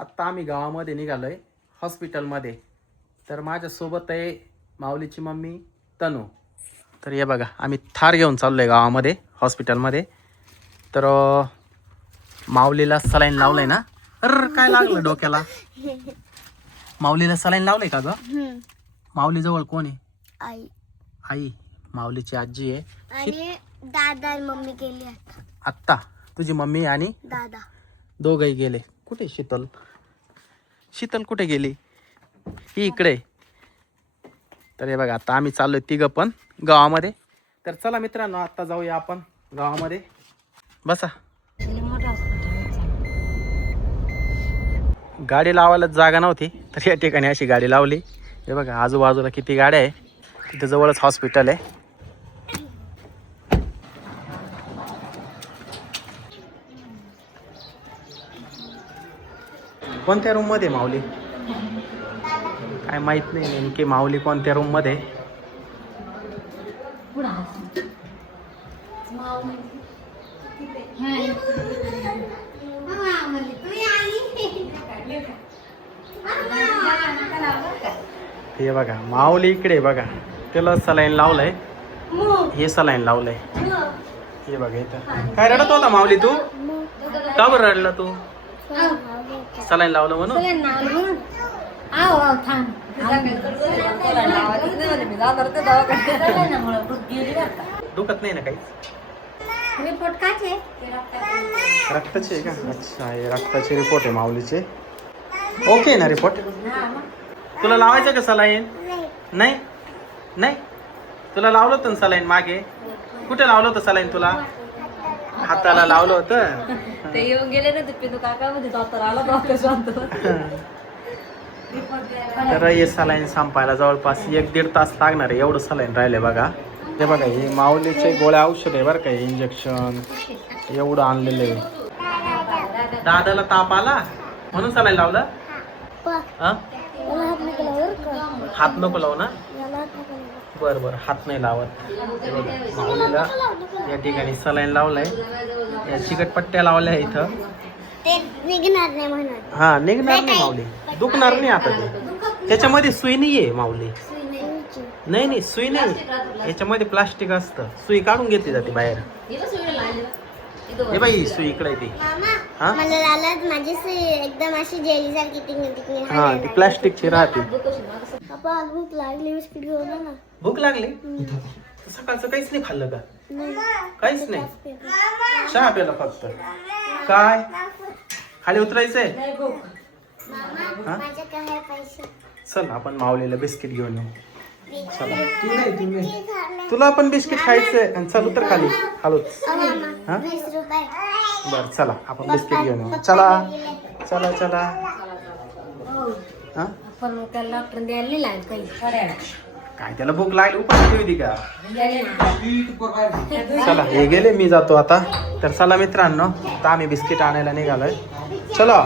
आत्ता आम्ही गावामध्ये निघालोय हॉस्पिटलमध्ये. तर माझ्यासोबत आहे माऊलीची मम्मी तनू. तर हे बघा आम्ही थार घेऊन चाललोय गावामध्ये हॉस्पिटलमध्ये. तर माऊलीला सलाईन लावलंय ना. काय लागलं डोक्याला? माऊलीला सलाईन लावलंय का ग? माऊली जवळ कोण आहे? आई. आई माऊलीची आजी आहे. आणि दादा आणि मम्मी गेली आत्ता तुझी मम्मी आणि दादा दोघही गेले. कुठे शीतल? शीतल कुठे गेली? ही इकडे. तर हे बघा आता आम्ही चाललोय तिघं पण गावामध्ये. तर चला मित्रांनो आता जाऊया आपण गावामध्ये. बसा. गाडी लावायला जागा नव्हती तर या ठिकाणी अशी गाडी लावली. हे बघा आजूबाजूला किती गाड्या आहे. तिथे जवळच हॉस्पिटल आहे. कोणत्या रूम मध्ये माऊली? काय माहित नाही नेमकी माऊली कोणत्या रूम मध्ये. हे बघा माऊली इकडे बघा. त्याला सलाईन लावलंय. हे सलाईन लावलंय. हे बघा इथं. काय रडत होता माऊली तू? का बरं रडला तू? सलाईन लावलं म्हणून. दुखत नाही ना काही? रक्ताचे आहे का? अच्छा हे रक्ताचे रिपोर्ट आहे माऊलीचे. ओके ना रिपोर्ट? तुला लावायचं का सलाईन? नाही नाही तुला लावलं होतं ना सलाईन मागे. कुठे लावलं होतं सलाईन तुला? हाताला लावलं होतं. ते येऊन गेले ना ते काका मध्ये डॉक्टर आला डॉक्टर शांत. तर हे सलाईन संपायला जवळपास 1-1.5 तास लागणार आहे. एवढं सलाईन राहिले बघा. हे बघा हे माऊलीचे गोळ्या औषध आहे बरं का. इंजेक्शन एवढं आणलेलं आहे. दादाला ताप आला म्हणून सलाईन लावलं. हात नको लावू ना. बरं बरं हात नाही लावत. माऊलीला या ठिकाणी सलाईन लावलंय. या चिकटपट्ट्या लावल्या इथं. निघणार नाही म्हणत. हा निघणार नाही माऊली. दुखणार नाही आता ते. त्याच्यामध्ये सुई नाहीये माऊली. नाही नाही सुई नाही. याच्यामध्ये प्लास्टिक असतं. सुई काढून घेतली जाते बाहेर. हे बाई सुई इकडे ती. हा मला लालच माझी एकदम अशी जेली सारखी हा ती प्लास्टिकची राहते. पप्पा भूक लागली बिस्किट घेऊन ना. भूक लागली? सकाळचं काहीच नाही खाल्लं का? काहीच नाही. चहा प्याला फक्त. काय खाली उतरायचंय? चल आपण माऊलीला बिस्किट घेऊन येऊ. चला तुला पण बिस्किट खायचंय. आणि चल उतर खाली. खालूच. हा बर चला आपण बिस्किट घेऊन येऊ. चला चला चला. हा पण त्याला डॉक्टर द्यायला नाही काही. काय त्याला भूक लागली उपाशी ठेवली का? चला हे गेले मी जातो आता. तर चला मित्रांनो आता आम्ही बिस्किट आणायला निघालोय. चला.